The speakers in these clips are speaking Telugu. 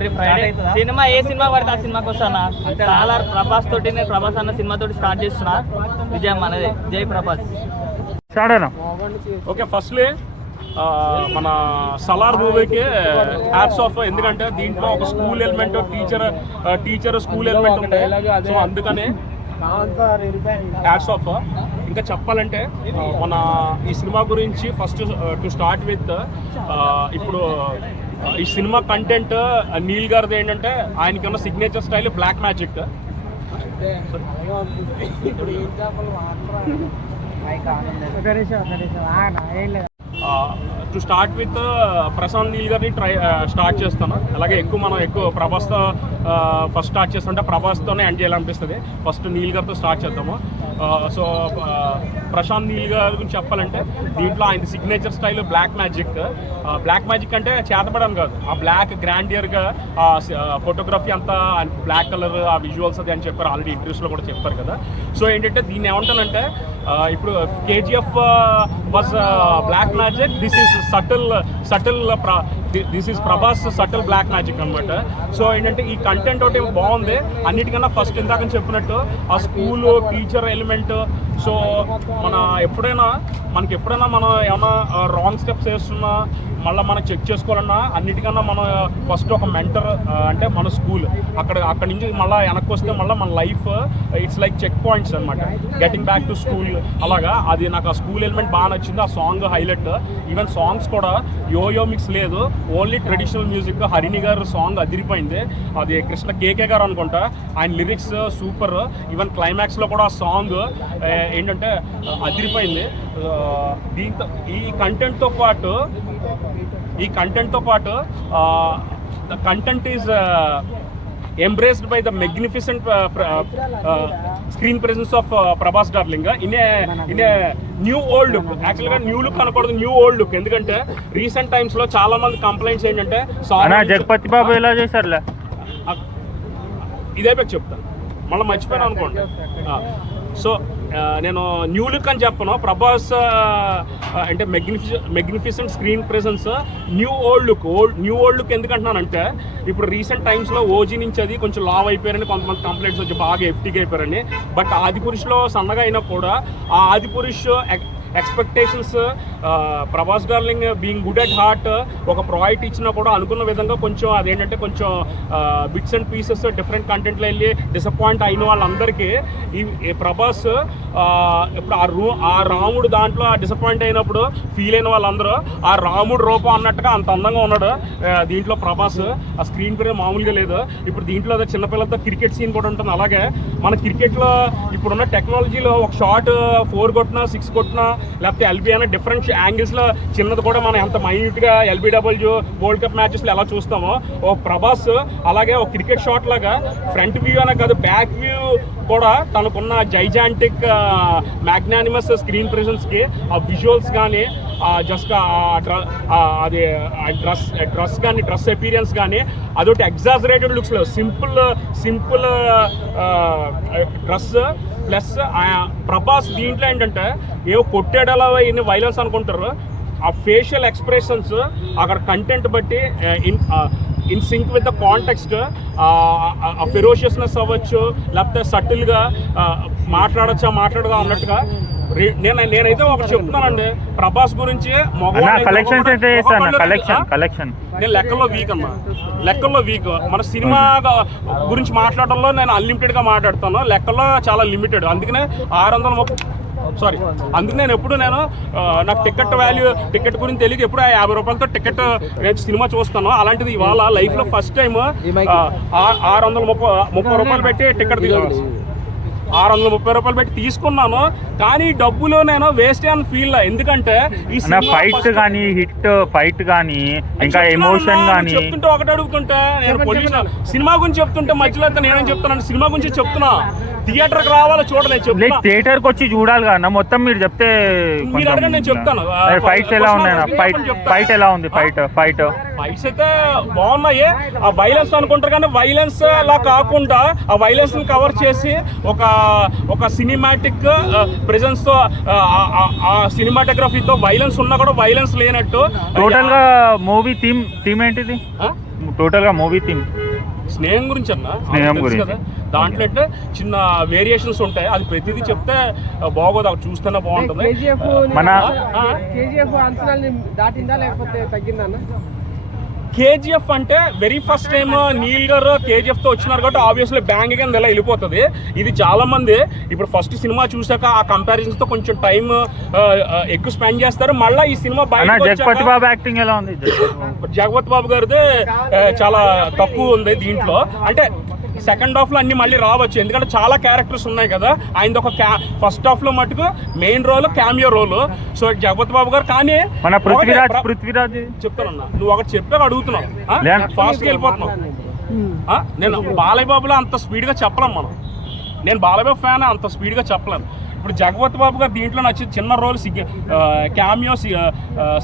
ఎవ్రీ ఫ్రైడే సినిమా ఏ సినిమా పడితే ఆ సినిమాకి వస్తానా. చాలా ప్రభాస్ తోటి నేను ప్రభాస్ అన్న సినిమా తోటి స్టార్ట్ చేస్తున్నా. విజయం అనేది జై ప్రభాస్. ఓకే, ఫస్ట్లీ మన సలార్ మూవీకి హ్యాట్స్ ఆఫ్. ఎందుకంటే దీంట్లో ఒక school element, teacher school element ఉంటాయి. సో అందుకనే హ్యాట్స్ ఆఫ్. ఇంకా చెప్పాలంటే మన ఈ సినిమా గురించి ఫస్ట్ టు స్టార్ట్ విత్, ఇప్పుడు ఈ సినిమా కంటెంట్ నీల్ గారిది ఏంటంటే ఆయనకి ఉన్న signature style black magic. To start with Prashanth Neel గారిని స్టార్ట్ చేస్తాను. అలాగే మనం ఎక్కువ ప్రభాస్తో ఫస్ట్ స్టార్ట్ చేస్తుంటే ప్రభాస్తోనే ఎండ్ చేయాలనిపిస్తుంది. ఫస్ట్ నీల్ గారితో స్టార్ట్ చేద్దాము. సో ప్రశాంత్ నీల్ గారి గురించి చెప్పాలంటే దీంట్లో ఆయన signature style black magic. Black magic అంటే చేతపడని కాదు, ఆ బ్లాక్ గ్రాండియర్గా ఆ ఫోటోగ్రఫీ అంతా బ్లాక్ కలర్, ఆ విజువల్స్ అది అని చెప్పారు ఆల్రెడీ ఇంటర్వ్యూస్లో కూడా చెప్పారు కదా. సో ఏంటంటే దీన్ని ఏమంటానంటే ఇప్పుడు KGF was black magic, this is subtle this is Prabhas subtle black magic అనమాట. సో ఏంటంటే ఈ కంటెంట్ ఒకటి బాగుంది. అన్నిటికన్నా ఫస్ట్ ఇందాక చెప్పినట్టు ఆ స్కూల్ టీచర్ ఎలిమెంట్. సో మనకి ఎప్పుడైనా మనం ఏమైనా రాంగ్ స్టెప్స్ వేస్తున్నా మళ్ళీ మనం చెక్ చేసుకోవాలన్నా అన్నిటికన్నా మనం ఫస్ట్ ఒక మెంటర్ అంటే మన స్కూల్. అక్కడ నుంచి మళ్ళీ వెనక్కి వస్తే మళ్ళీ మన life it's like check points అనమాట, గెటింగ్ బ్యాక్ టు స్కూల్. అలాగా అది నాకు ఆ స్కూల్ ఎలిమెంట్ బాగా నచ్చింది. ఆ సాంగ్ హైలైట్. ఈవెన్ సాంగ్స్ కూడా యో మిక్స్ లేదు, ఓన్లీ ట్రెడిషనల్ మ్యూజిక్. హరిణి గారు సాంగ్ అదిరిపోయింది. అది కృష్ణ కేకే గారు అనుకుంటా, ఆయన లిరిక్స్ సూపర్. ఈవెన్ క్లైమాక్స్లో కూడా ఆ సాంగ్ ఏంటంటే అదిరిపోయింది. దీంతో ఈ కంటెంట్తో పాటు the content is embraced by the magnificent screen presence of Prabhas darling in a new old look. Actually new look అనకూడదు, new old look. ఎందుకంటే రీసెంట్ టైమ్స్ లో చాలా మంది కంప్లైంట్స్ ఏంటంటే జగపతి బాబు ఎలా చేశారులే, ఇదే పేరు చెప్తాను మళ్ళీ మర్చిపోయాను అనుకోండి. సో నేను న్యూ లుక్ అని చెప్పను, ప్రభాస్ అంటే magnificent screen presence, new old look ఎందుకంటున్నానంటే ఇప్పుడు రీసెంట్ టైమ్స్లో ఓజీ నుంచి అది కొంచెం లావ్ అయిపోయారని కొంతమంది కంప్లైంట్స్ వచ్చి బాగా ఎఫ్టీగా అయిపోయారని. బట్ ఆదిపురుష్లో సన్నగా అయినా కూడా ఆ Adipurush expectations Prabhas darling being good at heart ఒక ప్రాజెక్ట్ ఇచ్చినా కూడా అనుకున్న విధంగా కొంచెం అదేంటంటే కొంచెం బిట్స్ అండ్ పీసెస్ డిఫరెంట్ కంటెంట్లో వెళ్ళి డిసప్పాయింట్ అయిన వాళ్ళందరికీ ఈ ప్రభాస్ ఇప్పుడు ఆ రాముడు దాంట్లో డిసప్పాయింట్ అయినప్పుడు ఫీల్ అయిన వాళ్ళందరూ ఆ రాముడు రూపం అన్నట్టుగా అంత అందంగా ఉన్నాడు దీంట్లో ప్రభాస్. ఆ స్క్రీన్ ప్లే మామూలుగా లేదు. ఇప్పుడు దీంట్లో చిన్నపిల్లలతో క్రికెట్ సీన్ కూడా ఉంటుంది. అలాగే మన క్రికెట్లో ఇప్పుడున్న టెక్నాలజీలో ఒక షాట్ 4 కొట్టినా 6 కొట్టినా లేకపోతే ఎల్బీ అనే డిఫరెంట్ యాంగిల్స్లో చిన్నది కూడా మనం ఎంత మైన్యూట్గా ఎల్బీడబ్ల్యూ వరల్డ్ కప్ మ్యాచెస్లో ఎలా చూస్తామో ఓ ప్రభాస్ అలాగే ఒక క్రికెట్ షాట్ లాగా ఫ్రంట్ వ్యూ అనే కాదు బ్యాక్ వ్యూ కూడా తనకున్న జైజాంటిక్ మ్యాగ్నానిమస్ స్క్రీన్ ప్రెజెన్స్కి ఆ విజువల్స్ కానీ జస్ట్ అది డ్రెస్ కానీ డ్రెస్ అపీరియన్స్ కానీ అదొకటి ఎగ్జాజరేటెడ్ లుక్స్ లేవు. సింపుల్ డ్రెస్ ప్లస్ ప్రభాస్ దీంట్లో ఏంటంటే ఏవో కొట్టేడలా ఇన్ని వైలెన్స్ అనుకుంటారు. ఆ ఫేషియల్ ఎక్స్ప్రెషన్స్ అక్కడ కంటెంట్ బట్టి in sync with the context ఆ ఫెరోషియస్నెస్ అవ్వచ్చు లేకపోతే సటిల్గా మాట్లాడదా అన్నట్టుగా నేనైతే ఒకటి చెప్తున్నానండి ప్రభాస్ గురించి. నేను లెక్కల్లో వీక్ మన సినిమా గురించి మాట్లాడడంలో నేను అన్లిమిటెడ్గా మాట్లాడతాను, లెక్కల్లో చాలా లిమిటెడ్. అందుకనే 630 అందుకు నేను ఎప్పుడు నాకు టికెట్ గురించి తెలియదు. ఎప్పుడు 50 రూపాయలతో టికెట్ నేను సినిమా చూస్తాను. అలాంటిది ఇవాళ లైఫ్లో ఫస్ట్ టైం 630 రూపాయలు పెట్టి టికెట్ 630 రూపాయలు పెట్టి తీసుకున్నాను. కానీ డబ్బులు నేను వేస్ట్ అని ఫీల్. ఎందుకంటే ఈ ఫైట్ కానీ హిట్ ఫైట్ కానీ ఇంకా ఎమోషన్ కానీ చెప్తుంటే ఒకటి అడుగుతుంటే నేను సినిమా గురించి చెప్తుంటే మధ్యలో నేనేం చెప్తున్నాను, సినిమా గురించి చెప్తున్నా. థియేటర్కి రావాలో చూడలే చెప్తున్నా, థియేటర్కి వచ్చి చూడాలి కదా మొత్తం. మీరు చెప్తే మీరు అడగండి నేను చెప్తాను. ఫైట్స్ ఎలా ఉన్నాయి, ఫైట్ ఎలా ఉంది? ఫైట్స్ అయితే బాగున్నాయి. ఆ వైలెన్స్ అనుకుంటారు కానీ వైలెన్స్ అలా కాకుండా ఆ వైలెన్స్ ని కవర్ చేసి ఒక సినిమాటిక్ ప్రెజెన్స్ తో ఆ సినిమాటోగ్రఫీతో వైలెన్స్ ఉన్నా కూడా వైలెన్స్ లేనట్టు. టోటల్ గా మూవీ థీమ్ ఏంటిది? టోటల్ గా మూవీ థీమ్ స్నేహం గురించి అన్న స్నేహం తెలుసు గురించి. కదా, దాంట్లో అంటే చిన్న వేరియేషన్స్ ఉంటాయి, అది ప్రతిదీ చెప్తే బాగోదు, అక్కడ చూస్తేనే బాగుంటుంది. కేజీఎఫ్ అంచనాల్ని దాటిందా లేకపోతే తగ్గిందా అన్న? కేజీఎఫ్ అంటే వెరీ ఫస్ట్ టైం నీల్ గారు కేజీఎఫ్ తో వచ్చినారు కాబట్టి ఆబ్వియస్లీ బ్యాంగ్ కింద ఇలా వెళ్ళిపోతుంది. ఇది చాలా మంది ఇప్పుడు ఫస్ట్ సినిమా చూసాక ఆ కంపారిజన్స్ తో కొంచెం టైం ఎక్కువ స్పెండ్ చేస్తారు. మళ్ళీ ఈ సినిమా జగపతి బాబు యాక్టింగ్ ఎలా ఉంది? జగపతి బాబు గారిది చాలా తక్కువ ఉంది దీంట్లో. అంటే సెకండ్ హాఫ్ లో అన్ని మళ్ళీ రావచ్చు, ఎందుకంటే చాలా క్యారెక్టర్స్ ఉన్నాయి కదా. ఆయన ఒక ఫస్ట్ హాఫ్ లో మటుకు main role, cameo role. So Jagapathi Babu garu. కానీ మన పృథ్వీరాజ్ చెప్తానన్నా, నువ్వు ఒకటి చెప్పాక అడుగుతున్నావు, ఫాస్ట్ గా వెళ్ళిపోతున్నావు. నేను బాలయ్య బాబులో అంత స్పీడ్ గా చెప్పలేం మనం. నేను బాలయ్య బాబు ఫ్యాన్, అంత స్పీడ్ గా చెప్పలేను. ఇప్పుడు జగపతి బాబు గారు దీంట్లో నచ్చి చిన్న రోల్, క్యామియో,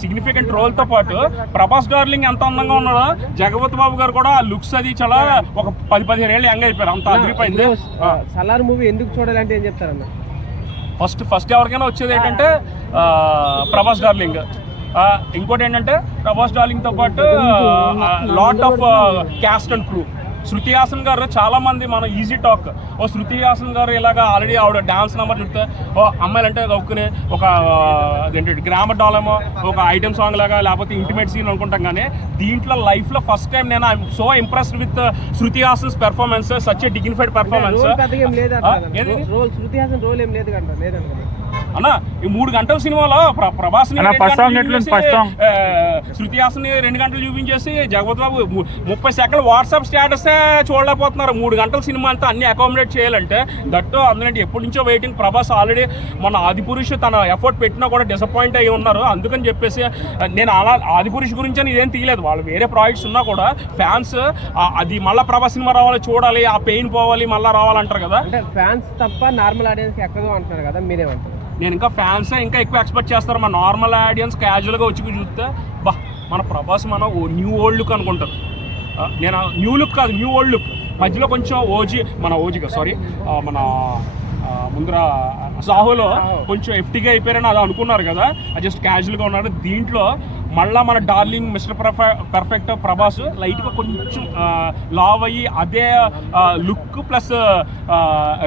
సిగ్నిఫికెంట్ రోల్తో పాటు ప్రభాస్ డార్లింగ్ ఎంత అందంగా ఉన్నాడో జగపతి బాబు గారు కూడా లుక్స్ అది చాలా ఒక 10-15 ఏళ్ళు యంగ్ అయిపోయారు, అంత అదిరిపోయింది. సలార్ మూవీ ఎందుకు చూడాలంటే ఏం చెప్తారన్న? ఫస్ట్ ఎవరికైనా వచ్చేది ఏంటంటే ప్రభాస్ డార్లింగ్. ఇంకోటి ఏంటంటే ప్రభాస్ డార్లింగ్తో పాటు lot of cast and crew. Shruti Haasan garu చాలా మంది మనం ఈజీ టాక్, శృతి హాసన్ గారు ఇలాగా ఆల్రెడీ ఆవిడ డాన్స్ నెంబర్ చూస్తే అమ్మాయిలు అంటే ఒక్కునే ఒక అదేంటి గ్రామర్ డాలేమో ఒక ఐటమ్ సాంగ్ లాగా లేకపోతే ఇంటిమేట్ సీన్ అనుకుంటాం. కానీ దీంట్లో లైఫ్లో ఫస్ట్ టైం నేను I'm so impressed with Shruti Haasan's performance, such a dignified performance. Shruti Haasan role ఏం లేదు కదా అన్న. ఈ 3 గంటల సినిమాలో ప్రభాస్ శృతి హాసన్ 2 గంటలు చూపించేసి జగపతి బాబు 30 సెకండ్లు వాట్సాప్ స్టేటస్ చూడలేకపోతున్నారు. 3 గంటల సినిమా అంతా అన్ని అకామిడేట్ చేయాలంటే దట్టు అందులో ఎప్పటి నుంచో వెయిటింగ్. ప్రభాస్ ఆల్రెడీ మన ఆదిపురుష్ తన ఎఫర్ట్ పెట్టినా కూడా డిసప్పాయింట్ అయ్యి ఉన్నారు. అందుకని చెప్పేసి నేను అలా ఆదిపురుష్ గురించి అని ఇదేం తీయలేదు, వాళ్ళు వేరే ప్రాజెక్ట్స్ ఉన్నా కూడా ఫ్యాన్స్ అది మళ్ళీ ప్రభాస్ సినిమా రావాలి, చూడాలి, ఆ పెయిన్ పోవాలి, మళ్ళీ రావాలంటారు కదా. అంటే ఫ్యాన్స్ తప్ప నార్మల్ ఆడియన్స్ ఎక్కడో అంటున్నారు కదా, మీరేమంటారు? నేను ఇంకా ఫ్యాన్స్ ఇంకా ఎక్కువ ఎక్స్పెక్ట్ చేస్తారు. మన నార్మల్ ఆడియన్స్ క్యాజువల్గా వచ్చి చూస్తే బా మన ప్రభాస్ మన న్యూ ఓల్డ్ లుక్ అనుకుంటారు. నేను న్యూ లుక్ కాదు, న్యూ ఓల్డ్ లుక్. మధ్యలో కొంచెం ఓజీగా మన ముందర సాహోలో కొంచెం ఎఫ్టీగా అయిపోయారని అది అనుకున్నారు కదా, అది జస్ట్ క్యాజువల్గా ఉన్నారు. దీంట్లో మళ్ళీ మన డార్లింగ్ మిస్టర్ పర్ఫెక్ట్ ప్రభాస్ లైట్గా కొంచెం లావ్ అయ్యి అదే లుక్ ప్లస్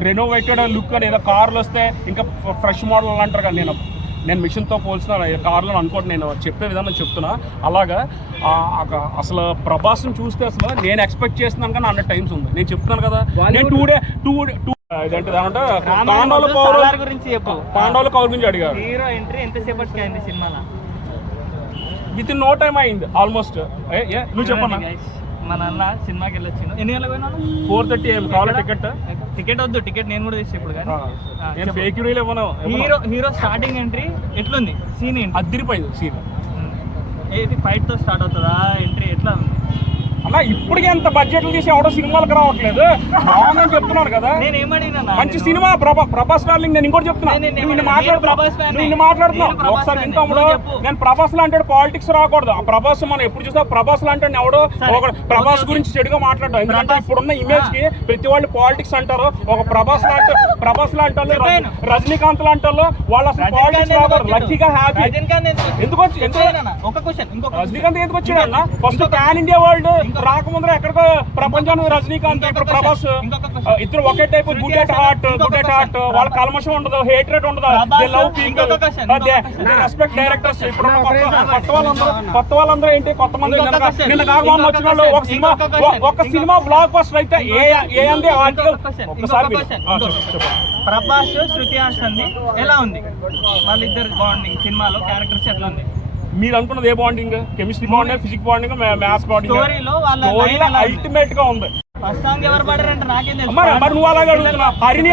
రెనోవేటెడ్ లుక్ అని ఏదో కార్లు వస్తే ఇంకా ఫ్రెష్ మోడల్ అంటారు కదా, నేను మిషన్తో పోల్చిన కార్లను అనుకోండి, నేను చెప్పే విధానం చెప్తున్నా. అలాగా అసలు ప్రభాస్ని చూస్తే అసలు నేను ఎక్స్పెక్ట్ చేస్తున్నాను కానీ 100 టైమ్స్ ఉంది. నేను చెప్తున్నాను కదా, నేను పాండవుల కౌర్ గురించి అడిగారు. హీరో ఎంట్రీ ఎంతసేపటికి అయింది సినిమాలో? విత్ ఇన్ నో టైమ్ అయింది ఆల్మోస్ట్. నువ్వు చెప్పన్నా. మన అన్న సినిమాకి వెళ్ళొచ్చిండు. ఎన్ని గంటలకు పోయినా? 4:30 AM. కావాలి టికెట్ వద్దు, టికెట్ నేను కూడా తీసి ఇప్పుడు. కానీ హీరో స్టార్టింగ్ ఎంట్రీ ఎట్లుంది? సీన్ ఏంటి? అదిరిపోయింది సీన్. ఏది ఫైట్ తో స్టార్ట్ అవుతుందా ఎంట్రీ? ఎట్లా ఉంది అన్న? ఇప్పటికే ఎంత బడ్జెట్లు తీసి ఎవడో సినిమాలకు రావట్లేదు, బాగుందని చెప్తున్నాను కదా. నేను ఏమడినా మంచి సినిమా ప్రభాస్ డార్లింగ్. నేను ఇంకోటి చెప్తున్నాను, నువ్వు మాట్లాడుతున్నావు ఒకసారి వింటాము. నేను ప్రభాస్ లాంటి పాలిటిక్స్ రాకూడదు. ఆ ప్రభాస్ మనం ఎప్పుడు చూసా ప్రభాస్ లాంటి ఎవడో ప్రభాస్ గురించి చెడుగా మాట్లాడడం. ఎందుకంటే ఇప్పుడున్న ఇమేజ్ కి ప్రతి వాళ్ళు పాలిటిక్స్ అంటారు. ఒక ప్రభాస్ లాంటి వాళ్ళు, రజనీకాంత్ లాంటి వాళ్ళు, వాళ్ళు అసలు పాలిటిక్స్ రాకూడదు. లక్కీగా హ్యాపీ. ఎందుకు రజనీకాంత్ ఎందుకు వచ్చాడు అన్న? ఫస్ట్ పాన్ ఇండియా వరల్డ్ రాకముందర ఎక్కడికో ప్రపంచానికి రజనీకాంత్, ఇప్పుడు ప్రభాస్, ఇద్దరు ఒకే టైప్. Good at heart. వాళ్ళ కల్మషం ఉండదు, హేట్రెడ్ ఉండదు. They love people, they respect directors. ఇప్పుడు కొత్త వాళ్ళందరూ ఏంటి, కొత్త మంది నిన్న కాకమామ వచ్చిన వాళ్ళు ఒక సినిమా బ్లాక్ బస్టర్ అయితే ఏ అంది ఆర్టికల్ ఒకసారి. ప్రభాస్ శృతి హాసన్ ఎలా ఉంది? వాళ్ళిద్దరు బాండింగ్ సినిమాలో క్యారెక్టర్స్ ఎట్లా ఉంది? మీరు అనుకున్నది ఏ bonding? Chemistry bonding, physics bonding, maths bonding? Ultimate గా ఉంది. మరి నువ్వు అలాగే అడుగుతున్నా. హరిని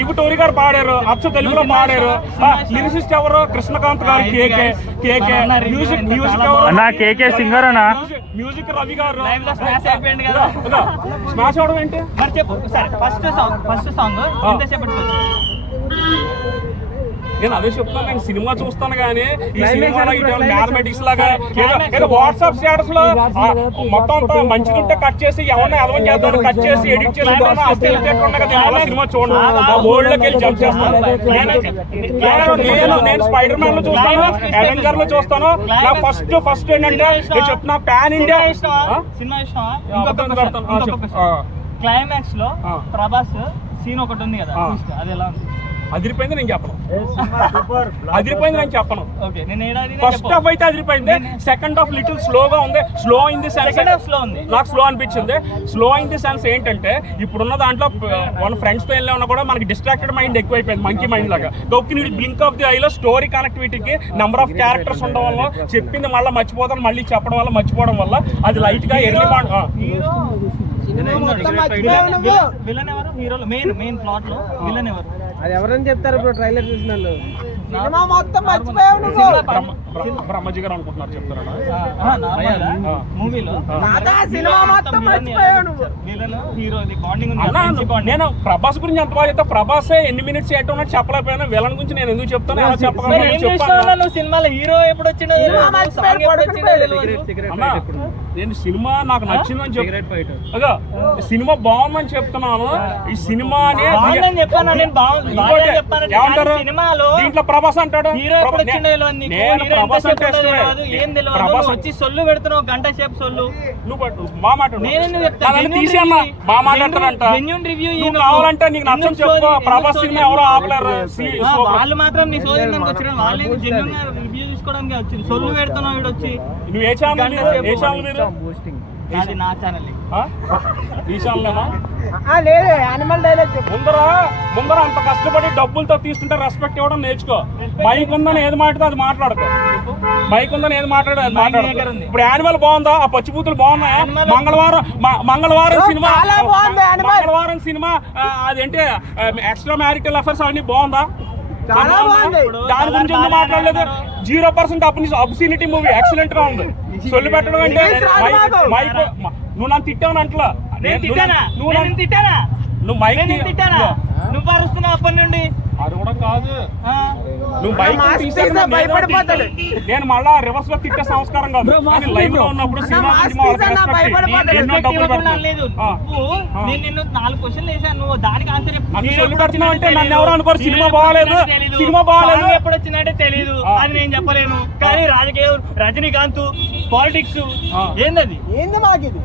ఇవి టోరీ గారు పాడారు, అచ్చ తెలుగులో పాడారు. లిరిసిస్ట్ ఎవరు? కృష్ణకాంత్ గారు. కేకే మ్యూజిక్ ఎవరు? కేకే సింగర్ అన్నా. మ్యూజిక్ రవి గారు. స్మాష్ అవడం ఏంటి మరి చెప్పు. ఫస్ట్ సాంగ్ ఎంతసేపటికి నేను అదే చెప్తాను, నేను సినిమా చూస్తాను కానీ ఈ సినిమాలో ఇటువంటి మ్యాథమెటిక్స్ లాగా ఏదో వాట్సాప్ స్టేటస్ లో మొత్తం అంతా మంచిది ఉంటే కట్ చేసి ఎవరిని అదవం చేద్దాం కట్ చేసి ఎడిట్ చేసి సినిమా చూడండి వరల్డ్ లోకి వెళ్ళి జంప్ చేస్తాను. నేను స్పైడర్ మ్యాన్ లో చూస్తాను, అవెంజర్ లో చూస్తాను. నా ఫస్ట్ ఏంటంటే నేను చెప్తున్నా పాన్ ఇండియా సినిమా క్లైమాక్స్ లో ప్రభాస్ సీన్ ఒకటి ఉంది కదా, అది ఎలా ఉంది? అదిరిపోయింది నేను చెప్పను, అదిరిపోయింది నేను చెప్పను. ఫస్ట్ హాఫ్ అయితే అదిరిపోయింది, సెకండ్ హాఫ్ లిటిల్ స్లోగా ఉంది. స్లో ఇన్ ది సెన్స్ నాకు స్లో అనిపించింది. స్లో ఇన్ ది సెన్స్ ఏంటంటే ఇప్పుడున్న దాంట్లో మన ఫ్రెండ్స్ తో వెళ్ళా ఉన్నా కూడా మనకి డిస్ట్రాక్టెడ్ మైండ్ ఎక్కువైపోయింది, మంకీ మైండ్ లాగా. గొప్పకి బ్లింక్ ఆఫ్ ది ఐలో స్టోరీ కనెక్టివిటీకి నెంబర్ ఆఫ్ క్యారెక్టర్స్ ఉండడం వల్ల చెప్పింది మళ్ళీ మర్చిపోతాను, మళ్ళీ చెప్పడం వల్ల మర్చిపోవడం వల్ల అది లైట్ గా ఎర్లీ అది ఎవరని చెప్తారు బ్రో ట్రైలర్ చూసిన వాళ్ళు? బ్రహ్మజీ గారు అనుకుంటున్నారు చెప్తారా? నేను ప్రభాస్ గురించి ఎంత బాగా చెప్తా, ప్రభాసే ఎన్ని మినిట్స్ ఎట్ ఉన్నట్టు చెప్పలేకపోయినా విలన్ గురించి నేను ఎందుకు చెప్తాను, ఎలా చెప్పగలను? సినిమాలో హీరో ఎప్పుడు వచ్చిన నేను సినిమా నాకు నచ్చిందని చెప్తా, సినిమా బాగుందని చెప్తున్నాను. ఈ సినిమా ఏమంటారు దీంట్లో ప్రభాస్ అంటాడు, వచ్చి సొల్లు పెడుతున్నావు గంట సేపు సొల్లు. నువ్వు బాగా మాట్లాడు, తీసేమ్మా బాగా మాట్లాడతానంట. కావాలంటే నీకు నచ్చని చెప్పు, ప్రభాస్ సినిమా ఎవరో ఆపలేరు. వాళ్ళు మాత్రం నీ సోదరులకు వచ్చిన వాళ్ళు జెన్యూన్ గా రివ్యూ తీసుకోవడానికి వచ్చింది. సొల్లు పెడుతున్నావు వీడు వచ్చి. నువ్వు ఏ ఛానల్ ఏ ఛానల్ మీద? అది నా ఛానల్. ఈ ఛానల్ ముందర అంత కష్టపడి డబ్బులతో తీసుకుంటే రెస్పెక్ట్ ఇవ్వడం నేర్చుకో. మైక్ ఉందని ఏది మాట్లాడో అది మాట్లాడుకో, మైక్ ఉందని ఏది మాట్లాడో అది మాట్లాడు. ఇప్పుడు యానిమల్ బాగుందా, ఆ పచ్చిబూతులు బాగున్నాయా? మంగళవారం సినిమా అదేంటే ఎక్స్ట్రా మ్యారిటల్ అఫైర్స్ అవన్నీ బాగుందా? దాని గురించి ఎందుకు మాట్లాడలేదు? 0% అబ్సినిటీ మూవీ ఎక్సలెంట్ గా ఉంది. సొల్లు పెట్టడం అంటే మైక్ నువ్వు నన్ను తిట్టావు అంటలా, నువ్వు మైక్ నువ్వు అరుస్తున్నావు అప్పటి నుండి. అది కూడా కాదు, నువ్వు బైక్ నేను మళ్ళా రివర్స్ లో తిట్టే సంస్కారం కాదు. లైవ్ లో ఉన్నప్పుడు నిన్ను 4 క్వశ్చన్లు వేసాను, నువ్వు దానికి ఆన్సర్ అంటే నన్ను ఎవరు అనుకోరు. సినిమా బాగాలేదు, సినిమా బాగాలేదు ఎప్పుడు వచ్చిందంటే తెలీదు, అది నేను చెప్పలేను. కానీ రాజకీయం, రజనీకాంత్, పాలిటిక్స్ ఏందది ఏంది మాకు ఇది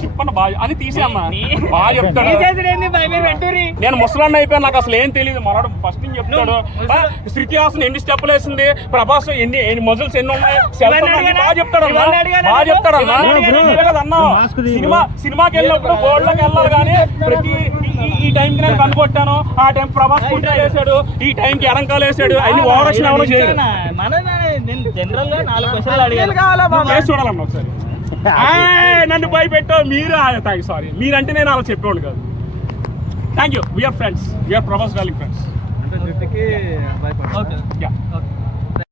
చెప్పన్న బాగా అని తీసేయమ్మా, బాగా చెప్తాడు. నేను ముసలాన్ని అయిపోయాను, నాకు అసలు ఏం తెలియదు. మనోడు ఫస్ట్ థింగ్ చెప్తాడు, శృతి హాసన్ ఎన్ని స్టెప్పులు వేసింది, ప్రభాస్ ఎన్ని మజిల్స్ ఎన్ని ఉన్నాయి, బాగా చెప్తాడు బాగా చెప్తాడు అన్నా. సినిమాకి వెళ్ళినప్పుడు గోల్డ్ లోకి వెళ్ళాలి కానీ ప్రతి ఈ టైంకి నేను కనుకొట్టాను, ఆ టైం ప్రభాస్ కుంటే వేసాడు, ఈ టైంకి ఎరంకాలు వేసాడు, అన్ని ఓవరాక్షన్ ఎవరో చేయరు. జనరల్ గా 4 క్వశ్చన్లు అడిగాను, చూడాలన్నా ఒకసారి. నన్ను భయపెట్టావు మీరు, సారీ మీరంటే నేను అలా చెప్పేవాడు కాదు. Thank you, we are friends, we are Prabhas darling friends. Okay.